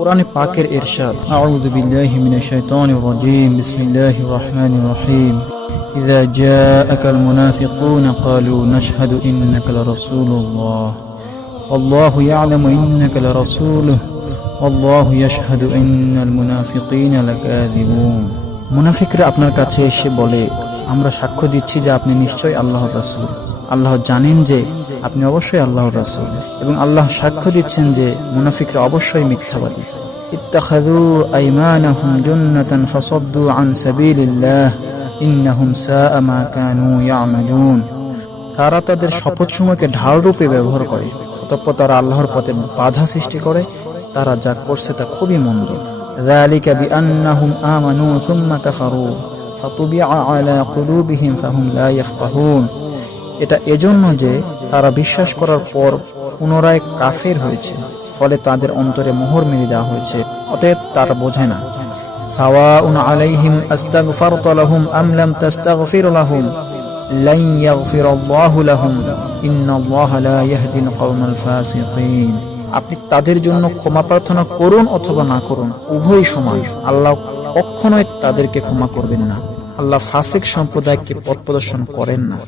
কোরআনে পাকের ইরশাদ, আউযু বিল্লাহি মিনাশ শাইতানির রাজীম, বিসমিল্লাহির রহমানির রহিম। ইযা জাআকাল মুনাফিকুনা ক্বালু নাশহাদু ইন্নাকা লারাসূলুল্লাহ ওয়াল্লাহু ইয়া'লামু ইন্নাকা লারাসূলুহু ওয়াল্লাহু ইয়াশহাদু ইন্নাল মুনাফিকিনা লাকাযিবুন। মুনাফিকরা আপনার কাছে এসে বলে, আমরা সাক্ষ্য দিচ্ছি যে আপনি নিশ্চয়ই আল্লাহর রাসূল। আল্লাহ জানেন যে আপনি অবশ্যই আল্লাহর রাসূল, এবং আল্লাহ সাক্ষ্য দিচ্ছেন যে মুনাফিকরা অবশ্যই মিথ্যাবাদী। ইত্তাখাযু আইমানাহুম জুন্নাতান ফাসাদ্দু আন সাবিলিল্লাহ ইন্নাহুম সাআ মা কানু ইয়ামালুন। তারা তাদের শপথসমূহকে ঢাল রূপে ব্যবহার করে, অতঃপর তারা আল্লাহর পথে বাধা সৃষ্টি করে। তারা যা করছে তা খুবই মন্দ। যালিকা বিআন্নাহুম আমানু সুম্মা কাফারু ফাতুবিআ আলা কুলুবিহিম ফাহুম লা ইয়াফকাহুন। এটা এজন্য যে তারা বিশ্বাস করার পর পুনরায় কাফের হয়েছে, ফলে তাদের অন্তরে মোহর মেরে দেওয়া হয়েছে, অতএব তারা বোঝে না। সাওয়াউন আলাইহিম আস্তাগফারতা লাহুম আম লাম তাস্তাগফির লাহুম লান ইয়াগফিরাল্লাহু লাহুম ইন্নাল্লাহা লা ইয়াহদিল কওমাল ফাসিকিন। আপনি তাদের জন্য ক্ষমা প্রার্থনা করুন অথবা না করুন, উভয়ই সমান। আল্লাহ কখনোই তাদেরকে ক্ষমা করবেন না। আল্লাহ ফাসিক সম্প্রদায়কে পথ প্রদর্শন করেন না।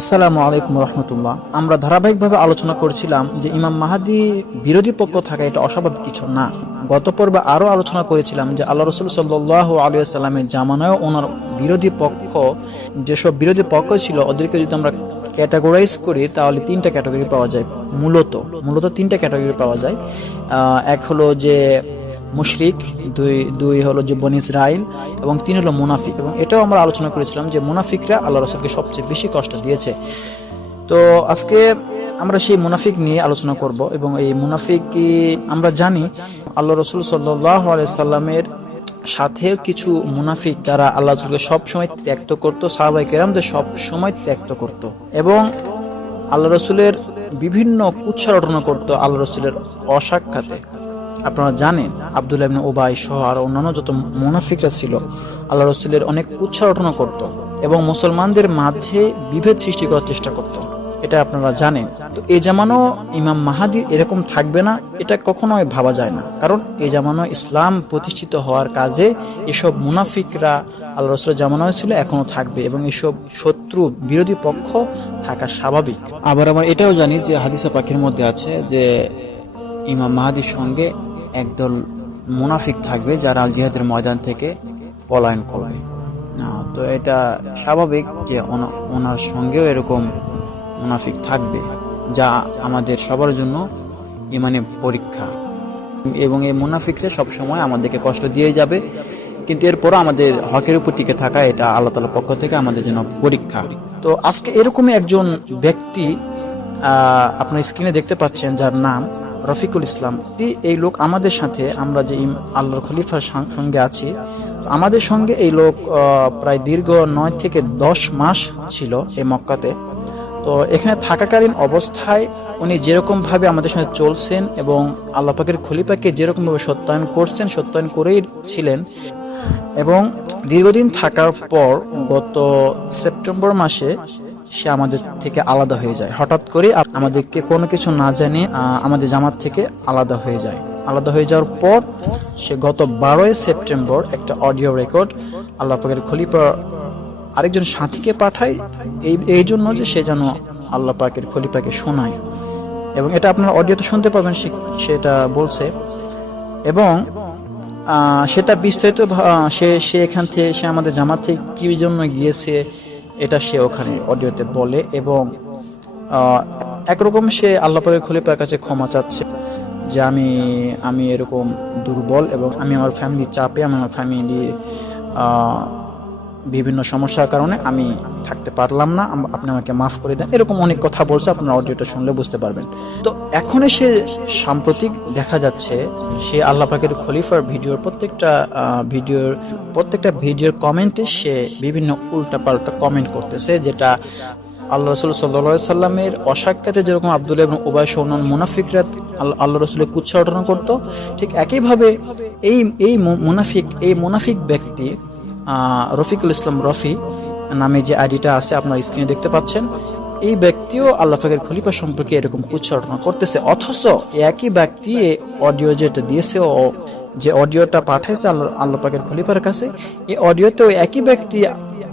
আসসালামু আলাইকুম রাহমাতুল্লাহ। আমরা ধারাবাহিকভাবে আলোচনা করছিলাম যে ইমাম মাহদী বিরোধী পক্ষ থাকা এটা অস্বাভাবিক কিছু না। গত পর্বে আরো আলোচনা করেছিলাম যে আল্লাহ রাসূল সাল্লাল্লাহু আলাইহি ওয়াসাল্লামের জামানায় ওনার বিরোধী পক্ষ, যেসব বিরোধী পক্ষ ছিল, ওদেরকে যদি আমরা ক্যাটাগরাইজ করি তাহলে তিনটা ক্যাটাগরি পাওয়া যায়। মূলত তিনটা ক্যাটাগরি পাওয়া যায়। এক হলো যে মুশরিক, দুই হলো যে বনী ইসরাইল, এবং তিন হলো মুনাফিক। এবং এটাও আমরা আলোচনা করেছিলাম যে মুনাফিকরা আল্লাহ রাসূলকে সবচেয়ে বেশি কষ্ট দিয়েছে। তো আজকে আমরা সেই মুনাফিক নিয়ে আলোচনা করব। এবং এই মুনাফিক আমরা জানি আল্লাহ রাসূল সাল্লাল্লাহু আলাইহি সাল্লামের সাথে কিছু মুনাফিক যারা আল্লাহ রাসূলকে সবসময় ত্যাক্ত করত, সাহাবায়ে কেরামদের সব সময় ত্যাক্ত করত, এবং আল্লাহ রাসূলের বিভিন্ন কুৎসা রটনা করত আল্লাহ রাসূলের অসাক্ষাতে। আপনারা জানেন আব্দুল্লাহ ইবনে উবাই সহ আর অন্যান্য যত মুনাফিকরা ছিল আল্লাহ রাসূলের অনেক কুৎসা রটনা করত এবং মুসলমানদের মাঝে বিভেদ সৃষ্টি করার চেষ্টা করত। এটা আপনারা জানেন। তো এই জামানো ইমাম মাহদী এরকম থাকবে না, এটা কখনোই ভাবা যায় না। কারণ এই জামানো ইসলাম প্রতিষ্ঠিত হওয়ার কাজে এসব মুনাফিকরা আল্লাহ রাসূলের জামানায় ছিল, এখনো থাকবে, এবং এসব শত্রু বিরোধী পক্ষ থাকা স্বাভাবিক। আবার আমরা এটাও জানি যে হাদিসে পাকের মধ্যে আছে যে ইমাম মাহদীর সঙ্গে একদল মুনাফিক থাকবে যারা আল জিহাদের ময়দান থেকে পলায়ন করবে। তো এটা স্বাভাবিক যে ওনার সঙ্গেও এরকম মুনাফিক থাকবে, যা আমাদের সবার জন্য ইমানে পরীক্ষা। এবং এই মুনাফিকরা সবসময় আমাদেরকে কষ্ট দিয়ে যাবে, কিন্তু এরপরও আমাদের হকের উপর টিকে থাকা এটা আল্লাহ তাআলার পক্ষ থেকে আমাদের জন্য পরীক্ষা। তো আজকে এরকমই একজন ব্যক্তি আপনার স্ক্রিনে দেখতে পাচ্ছেন, যার নাম রফিকুল ইসলাম। এই লোক আমাদের সাথে, আমরা যে আল্লাহর খলিফার সঙ্গে আছি, আমাদের সঙ্গে এই লোক প্রায় দীর্ঘ 9 থেকে 10 মাস ছিল এই মক্কাতে। তো এখানে থাকাকালীন অবস্থায় উনি যেরকম ভাবে আমাদের সঙ্গে চলছেন এবং আল্লাহ পাকের খলিফাকে যেরকম ভাবে সত্যায়ন করেই ছিলেন। এবং দীর্ঘদিন থাকার পর গত সেপ্টেম্বর মাসে সে আমাদের থেকে আলাদা হয়ে যায়। হঠাৎ করে আমাদেরকে কোনো কিছু না জানিয়ে আমাদের জামাত থেকে আলাদা হয়ে যায়। আলাদা হয়ে যাওয়ার পর সে গত 12 সেপ্টেম্বর একটা অডিও রেকর্ড আল্লাহ পাকের খলিফা আরেকজন সাথীকে পাঠায়, এই জন্য যে সে যেন আল্লাহ পাকের খলিফাকে শোনায়। এবং এটা আপনারা অডিওতে শুনতে পাবেন, সেটা বলছে। এবং সেটা বিস্তারিত সে এখান থেকে, সে আমাদের জামাত থেকে কি জন্য গিয়েছে এটা সে ওখানে অডিওতে বলে। এবং একরকম সে আল্লাহ পাকের খলিফার কাছে ক্ষমা চাচ্ছে যে আমি এরকম দুর্বল, এবং আমি আমার ফ্যামিলির চাপে, আমার ফ্যামিলি বিভিন্ন সমস্যার কারণে আমি থাকতে পারলাম না, আপনি আমাকে মাফ করে দেন, এরকম অনেক কথা বলছে। আপনার অডিওটা শুনলে বুঝতে পারবেন। তো এখন সে সাম্প্রতিক দেখা যাচ্ছে সে আল্লাহ পাকের খলিফার প্রত্যেকটা ভিডিওর কমেন্টে সে বিভিন্ন উল্টাপাল্টা কমেন্ট করতেছে, যেটা আল্লাহ রাসূল সাল্লাল্লাহু আলাইহি সাল্লামের অসাক্ষাতে যেরকম আব্দুল্লাহ ইবনে উবাই সহ অন্যান্য মুনাফিকরা আল্লাহ রাসূলের কুৎসা রটনা করত, ঠিক একইভাবে এই মুনাফিক ব্যক্তি রফিকুল ইসলাম রফি নামে যে আইডিটা আছে আপনার স্ক্রিনে দেখতে পাচ্ছেন, এই ব্যক্তিও আল্লাহ পাকের খলিফা সম্পর্কে এরকম উচ্চারণা করতেছে, অথচ একই ব্যক্তি অডিও যেটা দিয়েছে, ও যে অডিওটা পাঠাইছে আল্লাহ পাকের খলিফার কাছে, এই অডিওতেও একই ব্যক্তি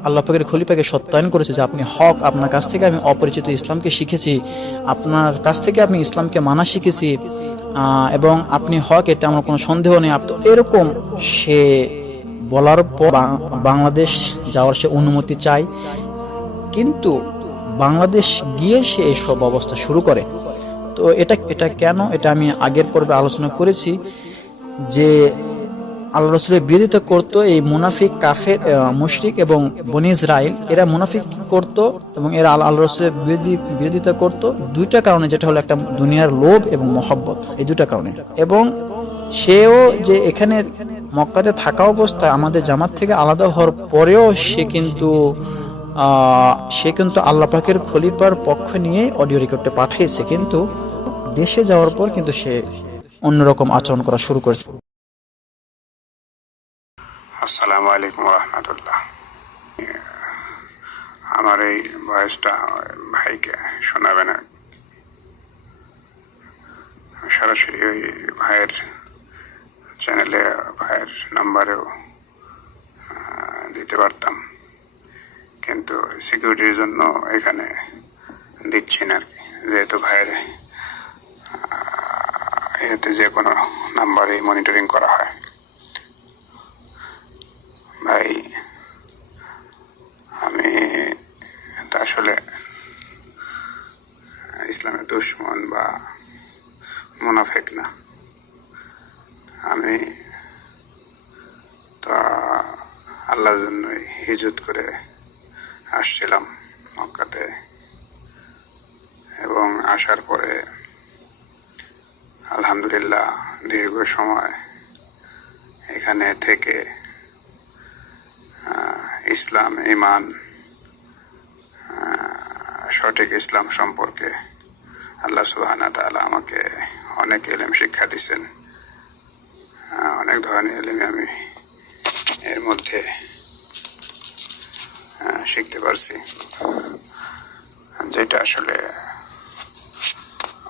আল্লাহ পাকের খলিফাকে সত্যায়ন করেছে যে আপনি হক, আপনার কাছ থেকে আমি অপরিচিত ইসলামকে শিখেছি, আপনার কাছ থেকে আমি ইসলামকে মানা শিখেছি, এবং আপনি হক, এতে আমার কোনো সন্দেহ নেই। এরকম সে বলার পর বাংলাদেশ যাওয়ার সে অনুমতি চায়, কিন্তু বাংলাদেশ গিয়ে সে এসব অবস্থা শুরু করে। তো এটা কেন, এটা আমি আগের পর্বে আলোচনা করেছি যে আল্লাহ রাসূলের বিরোধিতা করতো এই মুনাফিক, কাফের, মুশরিক এবং বনী ইসরাইল, এরা মুনাফিক করত এবং এরা আল্লাহ রাসূলের বিরোধিতা করত দুইটা কারণে, যেটা হলো একটা দুনিয়ার লোভ এবং মহব্বত, এই দুইটা কারণে। এবং সেও যে এখানে মক্কাতে থাকা অবস্থায় আমাদের জামাত থেকে আলাদা হওয়ার পরেও সে কিন্তু আল্লাহ পাকের খলিফার পক্ষ নিয়ে অডিও রেকর্ডটা পাঠিয়েছে, কিন্তু দেশে যাওয়ার পর কিন্তু সে অন্যরকম আচরণ করা শুরু করেছে। আসসালামু আলাইকুম রহমতুল্লাহ। আমার এই ভয়েসটা ভাইকে শোনাবেন, সরাসরি ওই ভাইয়ের চ্যানেলে ভাইয়ের নাম্বারেও দিতে পারতাম, কিন্তু সিকিউরিটির জন্য এখানে দিচ্ছি না আর কি, যেহেতু ভাইয়ের এতে যে কোনো নাম্বারেই মনিটরিং করা হয়। ভাই, আমি তো আসলে ইসলামের দুশমন বা মুনাফিক না, আমি তো আল্লাহর জন্যই হিজরত করে আসছিলাম মক্কাতে, এবং আসার পরে আলহামদুলিল্লাহ দীর্ঘ সময় এখানে থেকে ইসলাম, ঈমান, সঠিক ইসলাম সম্পর্কে আল্লাহ সুবহানাহু ওয়া তাআলা আমাকে অনেক ইলম শিক্ষা দিচ্ছেন। অনেক ধরনের ইলম আমি এর মধ্যে শিখতে পারছি, যেটা আসলে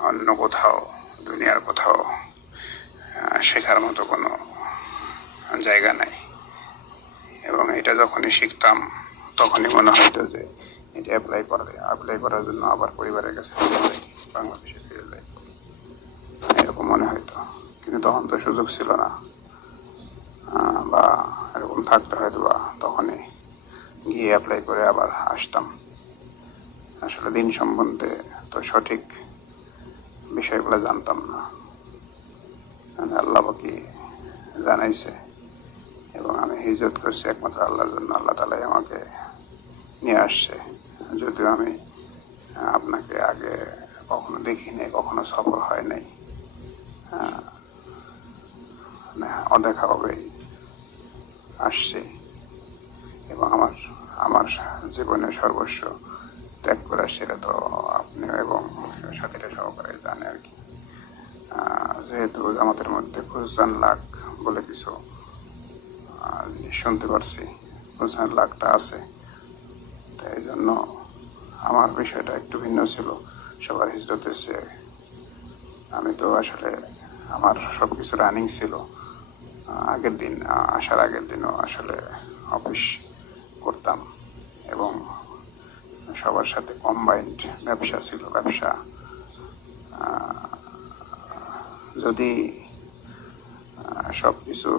অন্য কোথাও, দুনিয়ার কোথাও শেখার মতো কোনো জায়গা নাই। এবং এটা যখনই শিখতাম তখনই মনে হতো যে এটা অ্যাপ্লাই করার জন্য আবার পরিবারের কাছে ফিরে যাই, বাংলাদেশে ফিরে যাই, এরকম মনে হতো। কিন্তু তখন তো সুযোগ ছিল না, বা এরকম থাকতে হয়তো বা তখনই গিয়ে অ্যাপ্লাই করে আবার আসতাম। আসলে দিন সম্বন্ধে তো সঠিক বিষয়গুলো জানতাম না, আল্লাহ বাকি জানাইছে, এবং আমি হিজরত করছি একমাত্র আল্লাহর জন্য। আল্লাহ তাআলাই আমাকে নিয়ে আসছে, যদিও আমি আপনাকে আগে কখনো দেখিনি, কখনো সফর হয় নাই, অদেখাভাবেই আসছি, এবং আমার জীবনের সর্বস্ব ত্যাগ করে আসছে, এটা তো আপনিও এবং সাথীরা সহকারে জানে আর কি। যেহেতু আমাদের মধ্যে খুশজান লাখ বলে কিছু শুনতে পারছি, খুশজান লাখটা আছে, তাই এই জন্য আমার বিষয়টা একটু ভিন্ন ছিল সবার হিজরতের চেয়ে। আমি তো আসলে আমার সব কিছু রানিং ছিল। আগের দিন, আসার আগের দিনও আসলে অফিস করতাম, এবং সবার সাথে কম্বাইন্ড ব্যবসা ছিল। ব্যবসা যদি সব কিছু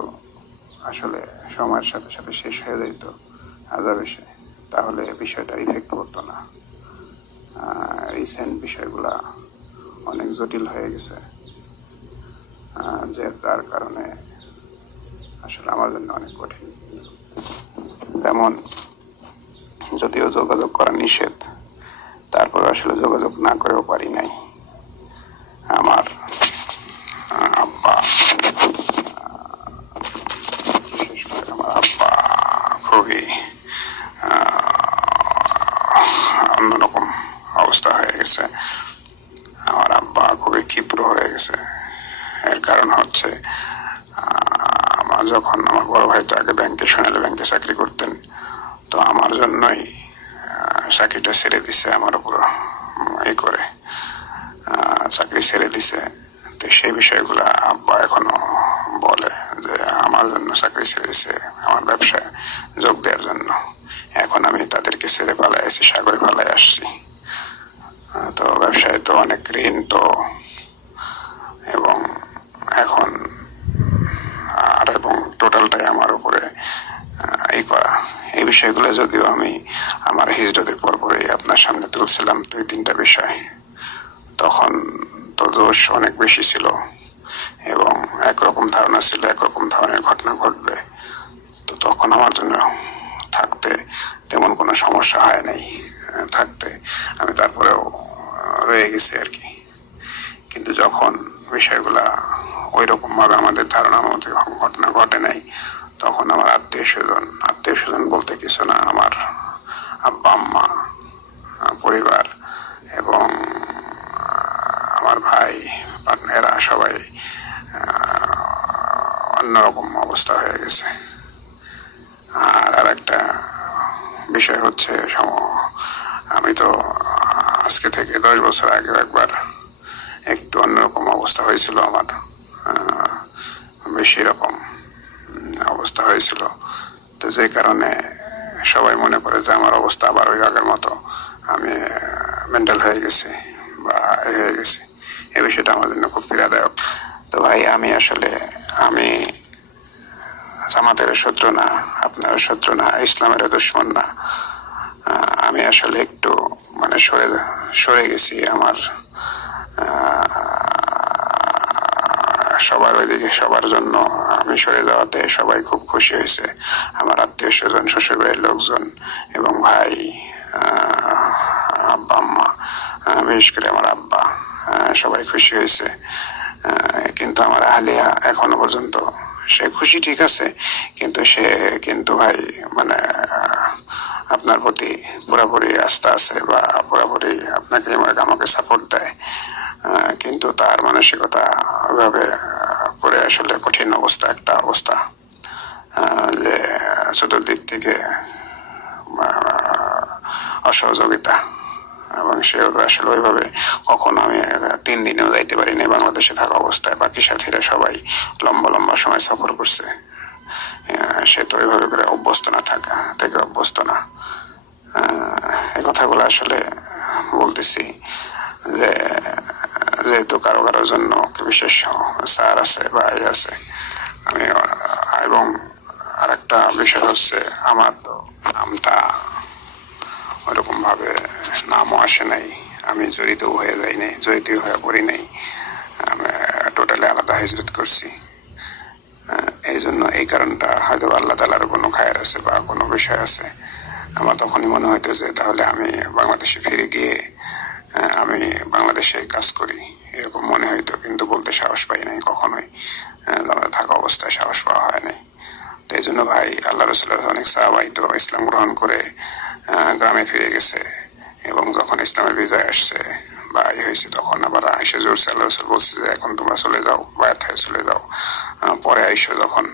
আসলে সময়ের সাথে সাথে শেষ হয়ে যেত আযাব এসে, তাহলে বিষয়টা ইফেক্ট করতো না। রিসেন্ট বিষয়গুলা অনেক জটিল হয়ে গেছে, যার কারণে আসলে আমার জন্য অনেক কঠিন। যেমন যদিও যোগাযোগ করা নিষেধ, তারপর আসলে যোগাযোগ না করেও পারি নাই। আমার আব্বা, বিশেষ করে আমার আব্বা খুবই অন্যরকম অবস্থা হয়ে গেছে। আমার আব্বা খুবই ক্ষিপ্র হয়ে গেছে। এর কারণ হচ্ছে, যখন আমার বড় ভাই তো আগে সোনালী ব্যাংকে চাকরি করতেন, তো আমার জন্যই চাকরিটা ছেড়ে দিছে, আমার উপর করে চাকরি ছেড়ে দিছে। তো সেই বিষয়গুলো আব্বা এখনো বলে যে আমার জন্য চাকরি ছেড়ে দিছে, আমার ব্যবসায় যোগ দেওয়ার জন্য। এখন আমি তাদেরকে ছেড়ে পালাই আসছি, সাগরে পালাই আসছি। তো ব্যবসায় তো অনেক ঋণ, তো এবং এখন এবং টোটালটাই আমার উপরে এই করা। এই বিষয়গুলো যদিও আমি আমার হিজরতের পরপরই আপনার সামনে তুলছিলাম 2-3টা বিষয়, তখন তো দোষ অনেক বেশি ছিল এবং একরকম ধারণা ছিল একরকম ধরনের ঘটনা ঘটবে। তো তখন আমার জন্য থাকতে তেমন কোনো সমস্যা হয় নাই, থাকতে আমি তারপরেও রয়ে গেছি আর কি। কিন্তু যখন বিষয়গুলা ওই রকম ভাবে আমাদের ধারণার মধ্যে ঘটনা ঘটে নাই, তখন আমার আত্মীয় স্বজন বলতে কিছু না, আমার আব্বা আম্মা, পরিবার এবং আমার ভাই, পার্টনাররা সবাই অন্যরকম অবস্থা হয়ে গেছে। আর একটা বিষয় হচ্ছে, আমি তো আজকে থেকে 10 বছর আগে একবার একটু অন্যরকম অবস্থা হয়েছিল আমার, বেশি রকম অবস্থা হয়েছিল। তো যে কারণে সবাই মনে করে যে আমার অবস্থা আবার ওই আগের মতো, আমি মেন্টাল হয়ে গেছি বা হয়ে গেছি। এই বিষয়টা আমার জন্য খুব পীড়াদায়ক। তো ভাই, আমি জামাতের শত্রু না, আপনার শত্রু না, ইসলামের দুশ্মন না। আমি আসলে একটু মানে সরে গেছি। আমার সবার ওইদিকে, সবার জন্য আমি সরে যাওয়াতে সবাই খুব খুশি হয়েছে। আমার আত্মীয় স্বজন, শ্বশুর বাড়ির লোকজন এবং ভাই, আব্বা আম্মা, বিশেষ করে আমার আব্বা, সবাই খুশি হয়েছে। কিন্তু আমার আহলিয়া এখনো পর্যন্ত, সে খুশি ঠিক আছে, কিন্তু ভাই মানে আপনার প্রতি পুরোপুরি আস্থা আছে বা পুরোপুরি আপনাকে আমাকে সাপোর্ট দেয়, কিন্তু তার মানসিকতা ওইভাবে করে আসলে কঠিন একটা অবস্থা, যে চতুর্দিক থেকে অসহযোগিতা। এবং সেও তো আসলে ওইভাবে কখনো, আমি 3 দিনেও যাইতে পারিনি বাংলাদেশে থাকা অবস্থায়, বাকি সাথীরা সবাই লম্বা লম্বা সময় সফর করছে। সে তো ওইভাবে করে অভ্যস্ত না, অভ্যস্ত না। এই কথাগুলো আসলে বলতেছি যে যেহেতু কারো কারোর জন্য বিশেষ স্যার আছে বা এই আছে, আমি এবং আরেকটা বিষয় হচ্ছে, আমার তো নামটা ওইরকম ভাবে নামও আসে নাই, আমি জড়িত হয়ে পড়ি নাই, আমি টোটালি আলাদা হিজরত করছি। এই জন্য এই কারণটা হয়তো আল্লাহ তাআলার কোনো খায়ের আছে বা কোনো বিষয় আছে। আমার তখনই মনে হইতো যে তাহলে আমি বাংলাদেশে ফিরে গিয়ে আমি বাংলাদেশে কাজ করি, এরকম মনে হইতো। কিন্তু বলতে সাহস পাই নাই কখনোই, থাকা অবস্থায় সাহস পাওয়া হয় নাই। তো এই জন্য ভাই, আল্লাহ রাসূলের অনেক সাহাবাই তো ইসলাম গ্রহণ করে গ্রামে ফিরে গেছে, এবং যখন ইসলামের বিজয় আসছে বা হয়েছে, তখন আবার আইসা জোরছে, আল্লাহ রাসূল বলছে যে এখন তোমরা চলে যাও, বায়াত হয়ে চলে যাও। পরে আইসা যখন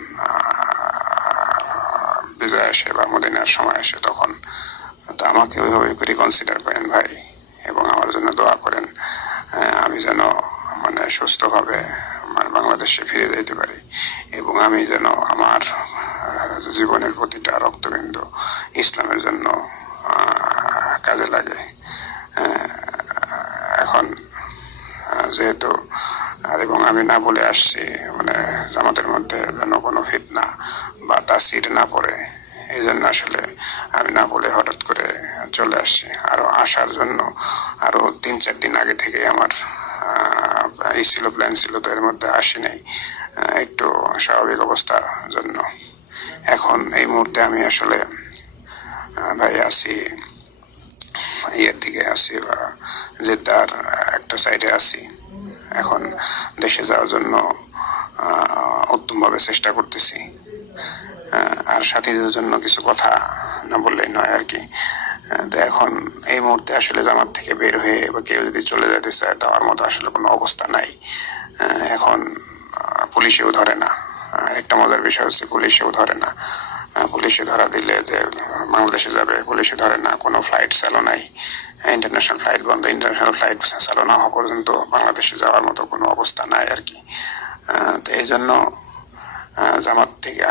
বিজয় আসে বা মদিনার সময় আসে, তখন তো আমাকে ওইভাবে করে কনসিডার করেন ভাই, এবং আমার জন্য দোয়া করেন, আমি যেন মানে সুস্থভাবে বাংলাদেশে ফিরে যেতে পারি, এবং আমি যেন আমার জীবনের প্রতিটা রক্তবিন্দু ইসলামের জন্য কাজে লাগে। এখন যেহেতু এবং আমি না বলে আসছি, মানে জামাতের মধ্যে যেন কোনো ফিতনা বা তাসির না পড়ে, এই জন্য আসলে আমি না বলে হঠাৎ করে চলে আসছি। আরো আসার জন্য আরো 3-4 দিন আগে থেকে আমার প্ল্যান ছিল, তো এর মধ্যে আসি নাই, একটু স্বাভাবিক অবস্থার জন্য। এখন এই মুহূর্তে আমি আসলে ভাই আছি ইয়ের দিকে আছি, বা জেদ্দার একটা সাইডে আছি। এখন দেশে যাওয়ার জন্য উত্তমভাবে চেষ্টা করতেছি। আর সাথীদের জন্য কিছু কথা না বললেই নয় আর কি। তো এখন এই মুহূর্তে আসলে জামাত থেকে বের হয়ে বা কেউ যদি চলে যেতে চায়, তার মতো আসলে কোনো অবস্থা নাই। এখন পুলিশেও ধরে না। একটা মজার বিষয় হচ্ছে, পুলিশেও ধরে না। পুলিশে ধরা দিলে যে বাংলাদেশে যাবে, পুলিশে ধরে না, কোনো ফ্লাইট চালু নাই। ইন্টারন্যাশনাল ফ্লাইট বন্ধ, ইন্টারন্যাশনাল ফ্লাইট চালু না হওয়া পর্যন্ত বাংলাদেশে যাওয়ার মতো কোনো অবস্থা নাই আর কি। তো এই জন্য জামাত থেকে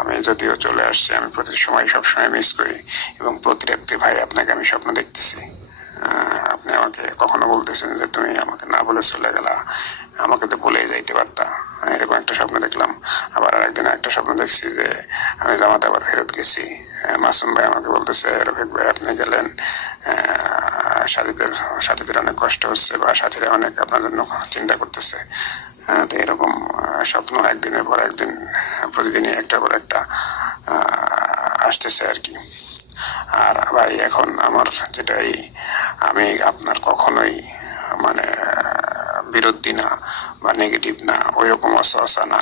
আমি যদিও চলে আসছি, আমি প্রতি সময় সবসময় মিস করি এবং প্রতি রাত্রি ভাই আপনাকে আমি স্বপ্ন দেখতেছি। আপনি আমাকে কখনো বলতেছেন যে তুমি আমাকে না বলে চলে গেলা, আমাকে তো বলেই যাইতে পারতা, এরকম একটা স্বপ্ন দেখলাম। আবার আরেকদিন একটা স্বপ্ন দেখছি যে আমি জামাতে আবার ফেরত গেছি। মাসুম ভাই আমাকে বলতেছে রফিক ভাই আপনি গেলেন, সাথীদের অনেক কষ্ট হচ্ছে বা সাথীরা অনেক আপনার জন্য চিন্তা করতেছে। তো এরকম স্বপ্ন একদিনের পর একদিন প্রতিদিনই একটার পর একটা আসতেছে আর কি। আর ভাই এখন আমার যেটাই, আমি আপনার কখনোই মানে বিরোধী না বা নেগেটিভ না, ওই রকম অসহসা না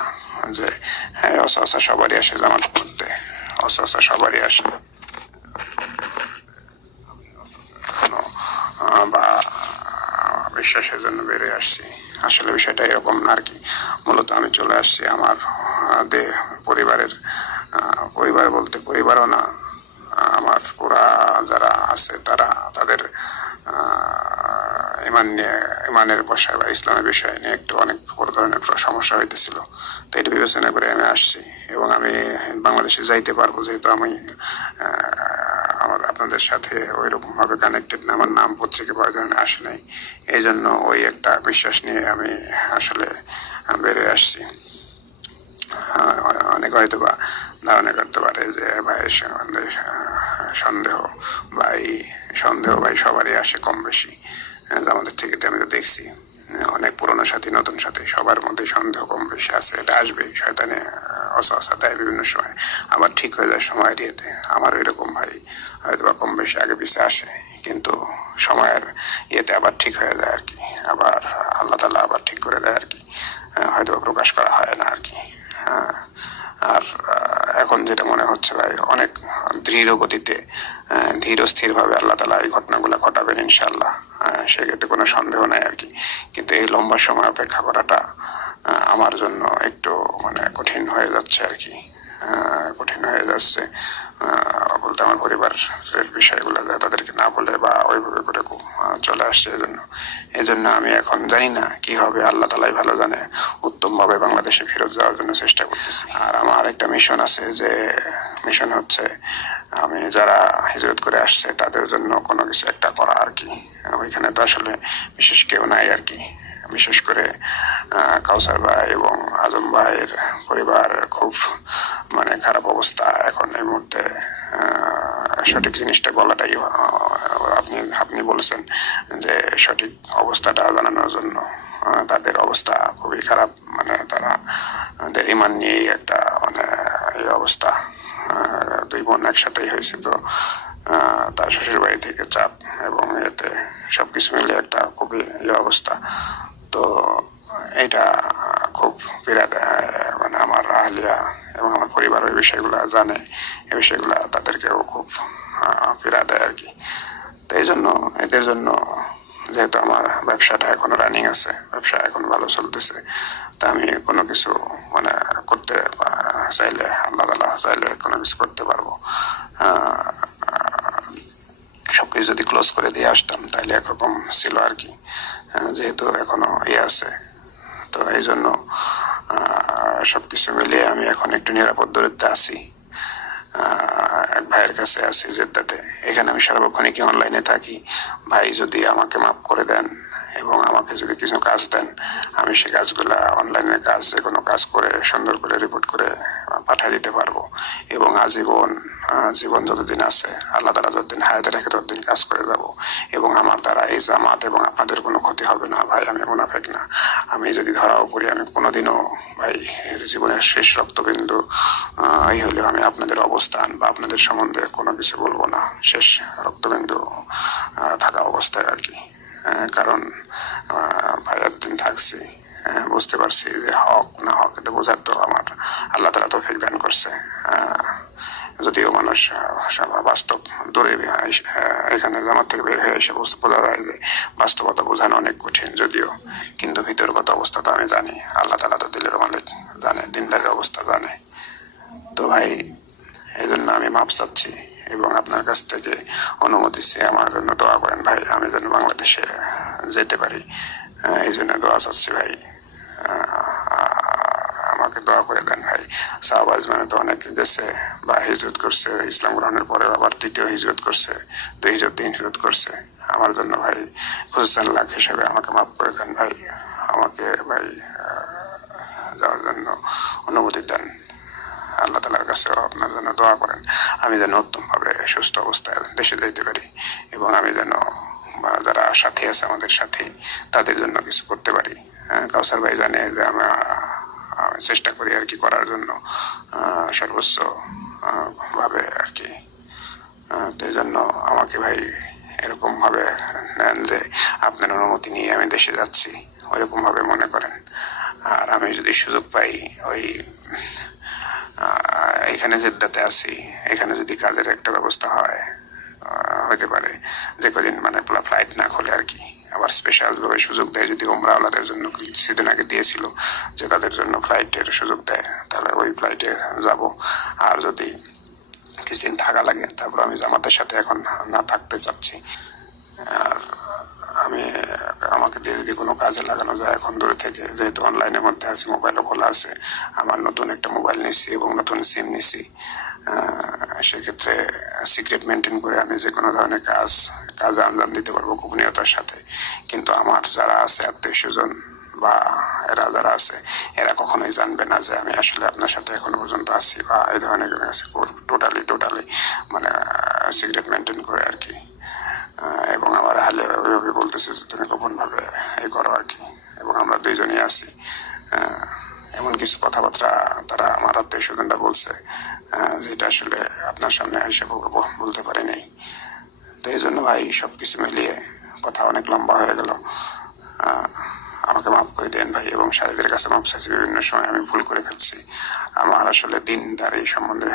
যে হ্যাঁ অসহসা সবারই আসে জামাত করতে, অসহসা সবারই আসে বা বিশ্বাসের জন্য বেরিয়ে আসছি। আসলে বিষয়টা এরকম না আর কি। মূলত আমি চলে আসছি আমার পরিবার বলতে পরিবারও না, আমার পুরা যারা আছে তারা তাদের ইমানের বিষয় বা ইসলামের বিষয় নিয়ে একটু অনেক বড় ধরনের সমস্যা হইতেছিল। তো এটা বিবেচনা করে আমি আসছি এবং আমি বাংলাদেশে যাইতে পারবো, যেহেতু আমি আপনাদের সাথে ওই রকম ভাবে কানেক্টেড না, আমার নাম পত্রিকা বা ধরনের আসে নাই। এই জন্য ওই একটা বিশ্বাস নিয়ে আমি আসলে বেরিয়ে আসছি। অনেকে হয়তো বা ধারণা করতে পারে যে ভাইয়ের সন্দেহ ভাই সবারই আসে কম বেশি। আমাদের থেকে আমি তো দেখছি অনেক পুরনো সাথী নতুন সাথী সবার মধ্যে সন্দেহ কম বেশি আছে, এটা আসবেই। শয়তানে অসহসা দেয় বিভিন্ন সময়, আবার ঠিক হয়ে যায় সময়ের ইয়েতে। আমার এরকম ভাই হয়তো বা কম বেশি আগে পিছিয়ে আসে, কিন্তু সময়ের ইয়েতে আবার ঠিক হয়ে যায় আর কি। আবার আল্লাহ তাআলা আবার ঠিক করে দেয় আর কি, হয়তো প্রকাশ করা হয় না আর কি। আর এখন যেটা মনে হচ্ছে ভাই, অনেক দৃঢ় গতিতে ধীর স্থির ভাবে আল্লাহ তাআলা এই ঘটনাগুলো ঘটাবেন ইনশাআল্লাহ, সেক্ষেত্রে কোনো সন্দেহ নাই আর কি। কিন্তু এই লম্বা সময় অপেক্ষা করাটা আমার জন্য একটু মানে কঠিন হয়ে যাচ্ছে আর কি, কঠিন হয়ে যাচ্ছে বলতে আমার পরিবারের বিষয়গুলো তাদেরকে না বলে বা ওইভাবে করে চলে আসছে। এই জন্য আমি এখন জানি না কি হবে, আল্লাহ তাআলাই ভালো জানে। উত্তম ভাবে বাংলাদেশে ফেরত যাওয়ার জন্য চেষ্টা করতেছি। আর আমার একটা মিশন আছে, যে মিশন হচ্ছে আমি যারা হিজরত করে আসছে তাদের জন্য কোনো কিছু একটা করা আর কি। ওইখানে তো আসলে বিশেষ কেউ নাই আর কি। বিশেষ করে কাউসার ভাই এবং আজম ভাইয়ের পরিবার খুব মানে খারাপ অবস্থা এখন এই মুহূর্তে। সঠিক জিনিসটা বলাটাই আপনি বলেছেন যে সঠিক অবস্থাটা জানানোর জন্য। তাদের অবস্থা খুবই খারাপ, মানে তাদের ইমান নিয়েই একটা মানে এই অবস্থা। দুই বোন একসাথেই হয়েছে, তো তার শ্বশুর বাড়ি থেকে চাপ এবং এতে সবকিছু মিলে একটা খুবই অবস্থা। তো এটা খুব পীড়া দেয়, মানে আমার আহলিয়া এবং আমার পরিবার ওই বিষয়গুলো জানে, এই বিষয়গুলো তাদেরকেও খুব পীড়া দেয় আর কি। তো এই জন্য এদের জন্য, যেহেতু আমার ব্যবসাটা এখনো রানিং আছে, ব্যবসা এখন ভালো চলতেছে, তা আমি কোনো কিছু মানে করতে চাইলে, আল্লাহ তাআলা চাইলে কোনো কিছু করতে পারবো। সবকিছু যদি ক্লোজ করে দিয়ে আসতাম তাহলে একরকম ছিল আর কি, যেহেতু এখনো আছে। তো এই জন্য সবকিছু মিলিয়ে আমি এখন একটু নিরাপদ দূরত্বে আছি। এক ভাইয়ের কাছে আছি জেদ্দাতে। এখানে আমি সার্বক্ষণিক অনলাইনে থাকি। ভাই যদি আমাকে মাফ করে দেন এবং আমাকে যদি কিছু কাজ দেন, আমি সেই কাজগুলা অনলাইনের কাজ যে কোনো কাজ করে সুন্দর করে রিপোর্ট করে পাঠিয়ে দিতে পারবো। এবং জীবন যতদিন আছে, আল্লাহ তাআলা যতদিন হায়াতে রেখে ততদিন কাজ করে যাব। এবং আমার দ্বারা এই জামাত এবং আপনাদের কোনো ক্ষতি হবে না ভাই, আমি মুনাফিক না। আমি যদি ধরাও পড়ি, আমি কোনোদিনও ভাই জীবনের শেষ রক্তবিন্দু এই হলেও আমি আপনাদের অবস্থান বা আপনাদের সম্বন্ধে কোনো কিছু বলবো না, শেষ রক্তবিন্দু থাকা অবস্থায় আর কি। কারণ ভাই একদিন থাকছি, বুঝতে পারছি যে হক না হক এটা বোঝার তো আমার আল্লাহ তাআলা তৌফিক দান করছে। যদিও মানুষ বাস্তব দূরে এখানে জামাত থেকে বের হয়ে এসে বোঝা যায় যে বাস্তবতা বোঝানো অনেক কঠিন, যদিও কিন্তু ভিতরগত অবস্থা তো আমি জানি। আল্লাহ তাআলা তো দিলের মালিক, জানে দিনদারের অবস্থা জানে। তো ভাই এই জন্য আমি মাপ চাচ্ছি, এবং আপনার কাছ থেকে অনুমতি চেয়ে আমার জন্য দোয়া করেন ভাই, আমি যেন বাংলাদেশে যেতে পারি। এই জন্য দোয়া চাচ্ছি ভাই, আমাকে দোয়া করে দেন ভাই। সাহাবা আজমানে তো অনেকে গেছে বা হিজরত করছে, ইসলাম গ্রহণের পরে আবার তৃতীয় হিজরত করছে, 2 হিজরত 3 হিজরত করছে। আমার জন্য ভাই খুঁজছেন লাখ হিসেবে আমাকে মাফ করে দেন ভাই, আমাকে ভাই যাওয়ার জন্য অনুমতি দেন। আল্লাহ তালার কাছে আপনার জন্য দোয়া করেন, আমি যেন উত্তমভাবে সুস্থ অবস্থায় দেশে যাইতে পারি এবং আমি যেন বা যারা সাথী আছে আমাদের সাথী তাদের জন্য কিছু করতে পারি। কাউসার ভাই জানে যে আমি চেষ্টা করি আর কি করার জন্য সর্বোচ্চ ভাবে আর কি। তো এই জন্য আমাকে ভাই এরকম ভাবে নেন যে আপনার অনুমতি নিয়ে আমি দেশে যাচ্ছি, ওইরকম ভাবে মনে করেন। আর আমি যদি সুযোগ পাই ওই এখানে জেদ্দাতে আছি, এখানে যদি কাজের একটা ব্যবস্থা হয়, হতে পারে যে কদিন মানে ফ্লাইট না খোলে আর কি, আবার স্পেশাল ভাবে সুযোগ দেয়, যদি ওমরাওয়ালাদের জন্য কিছুদিন আগে দিয়েছিল যে তাদের জন্য ফ্লাইটের সুযোগ দেয়, তাহলে ওই ফ্লাইটে যাব। আর যদি কিছুদিন থাকা লাগে, তারপর আমি জামাতের সাথে এখন না থাকতে চাচ্ছি। আর আমি আমাকে যদি কোনো কাজে লাগানো যায় এখন দূরে থেকে, যেহেতু অনলাইনের মধ্যে আছে, মোবাইলও খোলা আছে, আমার নতুন একটা মোবাইল নিচ্ছি এবং নতুন সিম নিচ্ছি, সেক্ষেত্রে সিক্রেট মেনটেন করে আমি যে কোনো ধরনের কাজ আঞ্জাম দিতে পারবো গোপনীয়তার সাথে। কিন্তু আমার যারা আছে আত্মীয় স্বজন বা এরা যারা আছে, এরা কখনোই জানবে না যে আমি আসলে আপনার সাথে এখনো পর্যন্ত আছি বা এই ধরনের টোটালি মানে সিক্রেট মেনটেন করে আর কি। এবং আমার হালে ওইভাবে বলতেছে যে তুমি গোপন ভাবে এই করো আর কি, এবং আমরা 2জনই আছি। এমন কিছু কথাবার্তা তারা আমার আত্মীয় স্বজনরা বলছে, যেটা আসলে আপনার সামনে এসে বলতে পারি নাই। তো এই জন্য ভাই সবকিছু মিলিয়ে কথা অনেক লম্বা হয়ে গেল, আমাকে মাফ করে দেন ভাই, এবং সাহেদের কাছে মাফ চাইছি। বিভিন্ন সময় আমি ভুল করে ফেলছি, আমার আসলে দিনদারি সম্বন্ধে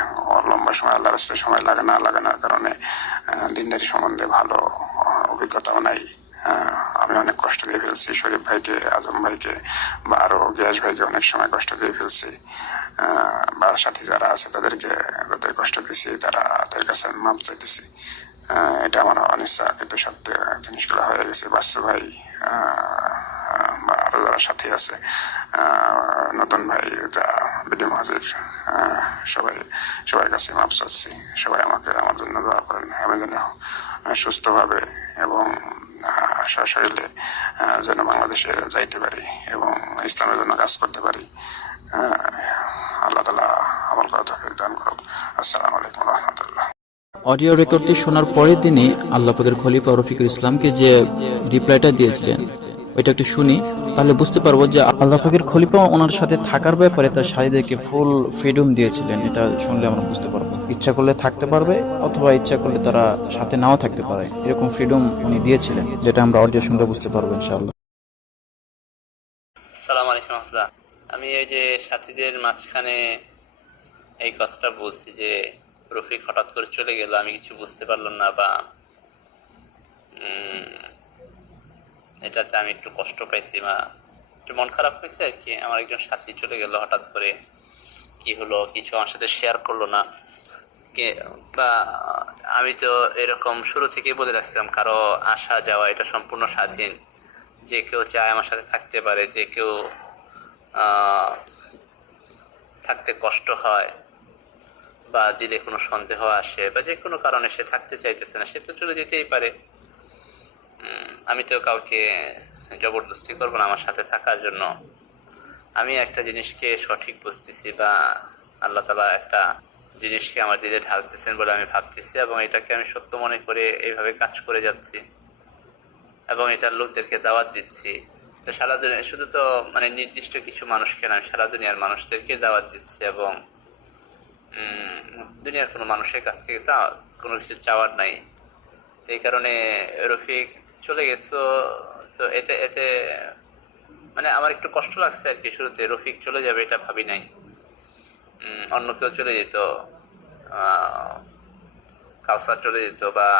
লম্বা সময় আল্লাহর রাস্তায় সময় লাগানোর কারণে দিনদারি সম্বন্ধে ভালো অভিজ্ঞতাও নাই। আমি অনেক কষ্ট দিয়ে ফেলছি শরীফ ভাইকে, আজম ভাইকে বা আরো গিয়াস ভাইকে অনেক সময় কষ্ট দিয়ে ফেলছি, বা সাথী যারা আছে তাদের কষ্ট দিয়েছি, তাদের কাছে মাপ চাইতেছি। এটা আমার অনিচ্ছা, কিন্তু সত্যি জিনিসগুলো হয়ে গেছে। বাসু ভাই বা আরো যারা সাথী আছে, নতুন ভাই যা বিডি মহাজির, সবার কাছে মাপ চাচ্ছি। সবাই আমার জন্য দোয়া করেন, আমি যেন সুস্থভাবে এবং সশরীরে যেন বাংলাদেশে যাইতে পারি এবং ইসলামের জন্য কাজ করতে পারি। আল্লাহ তাআলা আমল করার তৌফিক দান করুন। আসসালামু আলাইকুম ওয়া রাহমাতুল্লাহ। অডিও রেকর্ডটি শোনার পরের দিনই আল্লাহ পাকের খলিফা রফিকুল ইসলামকে যে রিপ্লাইটা দিয়েছিলেন ওইটা একটু শুনি, তাহলে বুঝতে পারবো যে আল্লাহ পাকের খলিফা ওনার সাথে থাকার ব্যাপারে তার সাথীদেরকে ফুল ফ্রিডম দিয়েছিলেন। এটা শুনলে আমরা বুঝতে পারবো, ইচ্ছা করলে থাকতে পারবে অথবা ইচ্ছা করলে তারা সাথে নাও থাকতে পারে, এরকম ফ্রিডম উনি দিয়েছিলেন, যেটা আমরা অডিও শুনলে বুঝতে পারবো ইনশাআল্লাহ। আসসালামু আলাইকুম রহমতুল্লাহ। আমি এই যে সাথীদের মাঝখানে এই কথাটা বলছি যে রফিক হঠাৎ করে চলে গেল, আমি কিছু বুঝতে পারলাম না, বা এটাতে আমি একটু কষ্ট পাইছি বা একটু মন খারাপ হয়েছে আর কি। আমার একজন সাথী চলে গেল হঠাৎ করে, কি হলো কিছু আমার সাথে শেয়ার করলো না, বা আমি তো এরকম শুরু থেকেই বলে রাখছিলাম কারো আসা যাওয়া এটা সম্পূর্ণ স্বাধীন, যে কেউ চায় আমার সাথে থাকতে পারে, যে কেউ থাকতে কষ্ট হয় বা দিলে কোনো সন্দেহ আসে বা যে কোনো কারণে সে থাকতে চাইতেছে না, সে তো চলে যেতেই পারে। আমি তো কাউকে জবরদস্তি করবো না আমার সাথে থাকার জন্য। আমি একটা জিনিসকে সঠিক বুঝতেছি বা আল্লাহ তাআলা একটা জিনিসকে আমার দিলে ঢালতেছেন বলে আমি ভাবতেছি, এবং এটাকে আমি সত্য মনে করে এইভাবে কাজ করে যাচ্ছি এবং এটার লোকদেরকে দাওয়াত দিচ্ছি। তো সারা দুনিয়া শুধু তো মানে নির্দিষ্ট কিছু মানুষকে না, সারা দুনিয়ার মানুষদেরকে দাওয়াত দিচ্ছি, এবং দুনিয়ার কোনো মানুষের কাছ থেকে কোনো কিছু চাওয়ার নাই। তো এই কারণে রফিক চলে গেছো, তো এতে মানে আমার একটু কষ্ট লাগছে আর কি। শুরুতে রফিক চলে যাবে এটা ভাবি নাই, অন্য কেউ চলে যেত, কাউসার চলে যেত, বা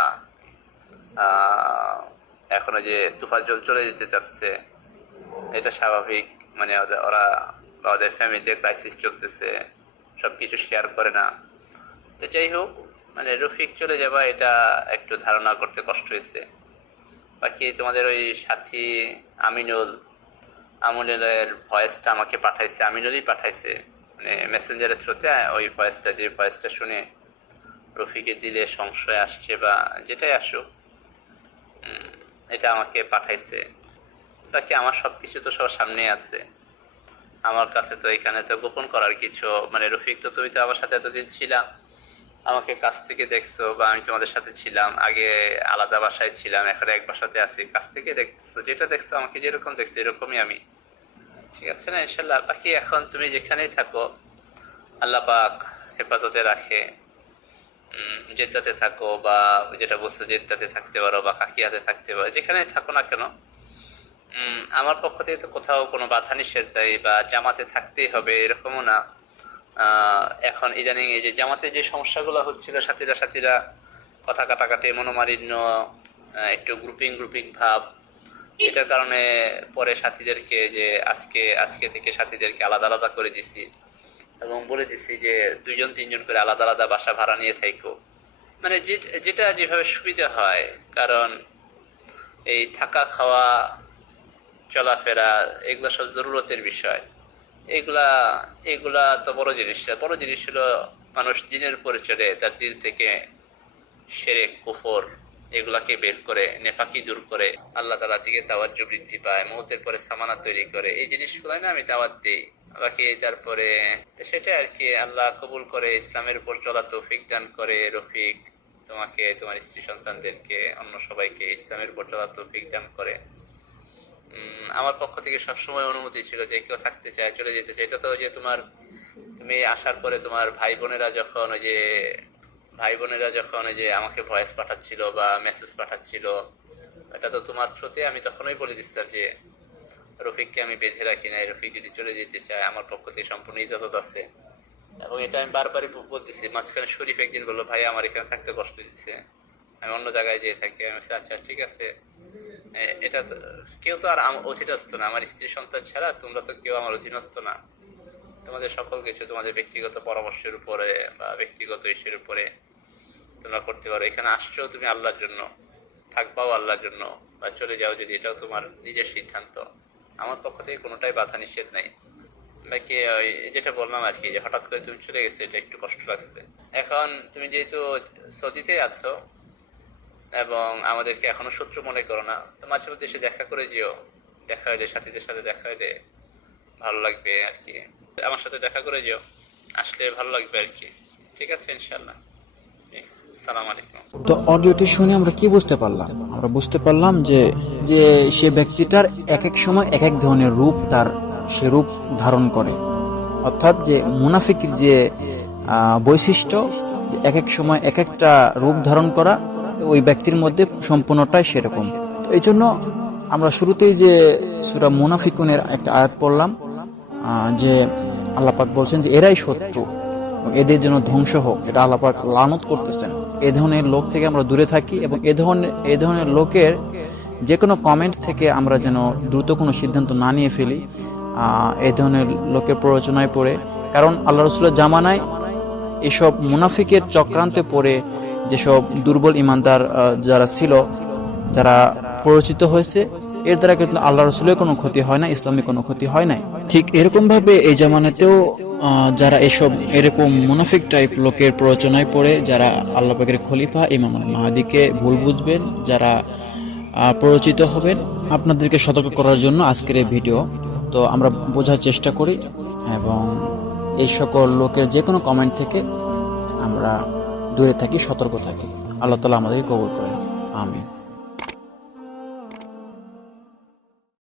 এখনো যে তুফাজ্জল চলে যেতে চাচ্ছে, এটা স্বাভাবিক। মানে ওরা বা ওদের ফ্যামিলিতে ক্রাইসিস চলতেছে, সব কিছু শেয়ার করে না। তো যাই হোক, মানে রফিক চলে যাবা এটা একটু ধারণা করতে কষ্ট হয়েছে। বাকি তোমাদের ওই সাথী আমিনুলের ভয়েসটা আমাকে পাঠাইছে, আমিনুলই পাঠাইছে, মানে মেসেঞ্জারের থ্রুতে ওই ভয়েসটা, যে ভয়েসটা শুনে রফিকের দিলে সংশয় আসছে বা যেটাই আসুক, এটা আমাকে পাঠাইছে। বাকি আমার সব কিছু তো সবার সামনে আছে, আমার কাছে তো এখানে তো গোপন করার কিছু, মানে রফিক তো তুমি তো আমার সাথে এতদিন ছিলাম, আমাকে কাছ থেকে দেখছো, বা আমি তোমাদের সাথে ছিলাম, আগে আলাদা বাসায় ছিলাম, এখন এক বাসাতে আছি, কাছ থেকে দেখছো, যেটা দেখছো আমাকে যেরকম দেখছো এরকমই আমি, ঠিক আছে না ইনশাল্লাহ। বাকি এখন তুমি যেখানেই থাকো আল্লাহ পাক হেফাজতে রাখে, জেদ্দাতে থাকো বা যেটা বলছো জেদ্দাতে থাকতে পারো বা কাকিয়াতে থাকতে পারো, যেখানেই থাকো না কেন, আমার পক্ষ থেকে তো কোথাও কোনো বাধা নিষেধ দেয় বা জামাতে থাকতেই হবে এরকমও না। এখন ইদানিং এই যে জামাতে যে সমস্যাগুলো হচ্ছিল, সাথীরা কথা কাটাকাটি, মনোমালিন্য, একটু গ্রুপিং ভাব, এটার কারণে পরে সাথীদেরকে যে আজকে থেকে সাথীদেরকে আলাদা করে দিছি এবং বলে দিছি যে 2-3 করে আলাদা বাসা ভাড়া নিয়ে থাকো, মানে যেটা যেভাবে সুবিধা হয়। কারণ এই থাকা খাওয়া চলাফেরা এগুলো সব জরুরতের বিষয়, এগুলা তো বড় জিনিস হলো মানুষ দিনের পরে চলে তার দিল থেকে শিরক কুফর এগুলাকে বের করে, নেপাকি দূর করে, আল্লাহ তাআলার দিকে তাওয়াজ্জুহ বৃদ্ধি পায়, মওতের পরে সামানা তৈরি করে, এই জিনিসগুলো না আমি দাওয়াত দিই। বাকি তারপরে সেটা আর কি, আল্লাহ কবুল করে, ইসলামের উপর চলার তৌফিক দান করে। রফিক তোমাকে, তোমার স্ত্রী সন্তানদেরকে, অন্য সবাইকে ইসলামের উপর চলার তৌফিক দান করে। আমার পক্ষ থেকে সবসময় অনুমতি ছিল যে কেউ থাকতে চায় চলে যেতে চায়, এটা তো যে তুমি আসার পরে তোমার ভাই বোনেরা যখন ওই যে আমাকে ভয়েস পাঠাচ্ছিল বা মেসেজ পাঠাচ্ছিল, এটা তো তোমার থ্রুতে আমি তখনই বলে দিচ্ছিলাম যে রফিককে আমি বেঁধে রাখি নাই, রফিক যদি চলে যেতে চায় আমার পক্ষ থেকে সম্পূর্ণ ইজাজত আছে। এবং এটা আমি বারবারই বলতেছি। মাঝখানে শরীফ একদিন বললো, ভাই আমার এখানে থাকতে কষ্ট দিচ্ছে, আমি অন্য জায়গায় যেয়ে থাকি। আমি আচ্ছা ঠিক আছে, এটা তো কেউ তো আর অধীনস্থ না, আমার স্ত্রী সন্তান ছাড়া তোমরা তো কেউ আমার অধীনস্থ না। তোমাদের সকল কিছু তোমাদের ব্যক্তিগত পরামর্শের উপরে বা ব্যক্তিগত ইস্যুর উপরে তোমরা করতে পারো। এখানে আসছো তুমি আল্লাহর জন্য, থাকবাও আল্লাহর জন্য, বা চলে যাও যদি, এটাও তোমার নিজের সিদ্ধান্ত। আমার পক্ষ থেকে কোনোটাই বাধা নিষেধ নাই। বাকি যেটা বললাম আর কি, যে হঠাৎ করে তুমি চলে গেছে, এটা একটু কষ্ট লাগছে। এখন তুমি যেহেতু সৌদিতে আছো এবং আমাদেরকে এখনো শত্রু মনে করো না, তো মাঝে মধ্যে এসে দেখা করে যেও, দেখা হইলে, সাথীদের সাথে দেখা হইলে ভালো লাগবে আর কি। আমার সাথে দেখা করে যেও, আসলে ভালো লাগবে আর কি। ঠিক আছে ইনশাল্লাহ। আসসালামু আলাইকুম। তো অডিওটি শুনে আমরা কি বুঝতে পারলাম? আমরা বুঝতে পারলাম যে সে ব্যক্তিটার এক এক সময় এক এক ধরনের রূপ সে রূপ ধারণ করে, অর্থাৎ যে মুনাফিকের যে বৈশিষ্ট্য, এক এক সময় এক একটা রূপ ধারণ করা, ওই ব্যক্তির মধ্যে সম্পূর্ণটাই সেরকম। এই জন্য আমরা শুরুতেই যে সূরা মুনাফিকুনের একটা আয়াত পড়লাম, যে আল্লাহ পাক বলছেন যে এরাই শত্রু, এদের জন্য ধ্বংস হোক, এটা আল্লাহ পাক লানত করতেছেন। এ ধরনের লোক থেকে আমরা দূরে থাকি এবং এ ধরনের লোকের যে কোনো কমেন্ট থেকে আমরা যেন দ্রুত কোনো সিদ্ধান্ত না নিয়ে ফেলি, এ ধরনের লোকের প্ররোচনায় পড়ে। কারণ আল্লাহ রাসূলের জামানায় এসব মুনাফিকের চক্রান্তে পড়ে যেসব দুর্বল ইমানদার যারা ছিল, যারা পরিচিত হয়েছে, এর দ্বারা কিন্তু আল্লাহ রাসূলের কোনো ক্ষতি হয় না, ইসলামী কোনো ক্ষতি হয় নাই। ঠিক এরকম ভাবে এই জামানাতেও যারা এরকম মুনাফিক টাইপ লোকের প্ররোচনায় পড়ে, যারা আল্লাহ পাকের খলিফা ইমাম মাহদীকে ভুল বুঝবেন, যারা পরিচিত হবেন, আপনাদেরকে সতর্ক করার জন্য আজকের এই ভিডিও। তো আমরা বোঝার চেষ্টা করি এবং এই সকল লোকের যে কোনো কমেন্ট থেকে আমরা দূরে থাকি, সতর্ক থাকি। আল্লাহ তাআলা আমাদেরকে কবুল করেন, আমিন।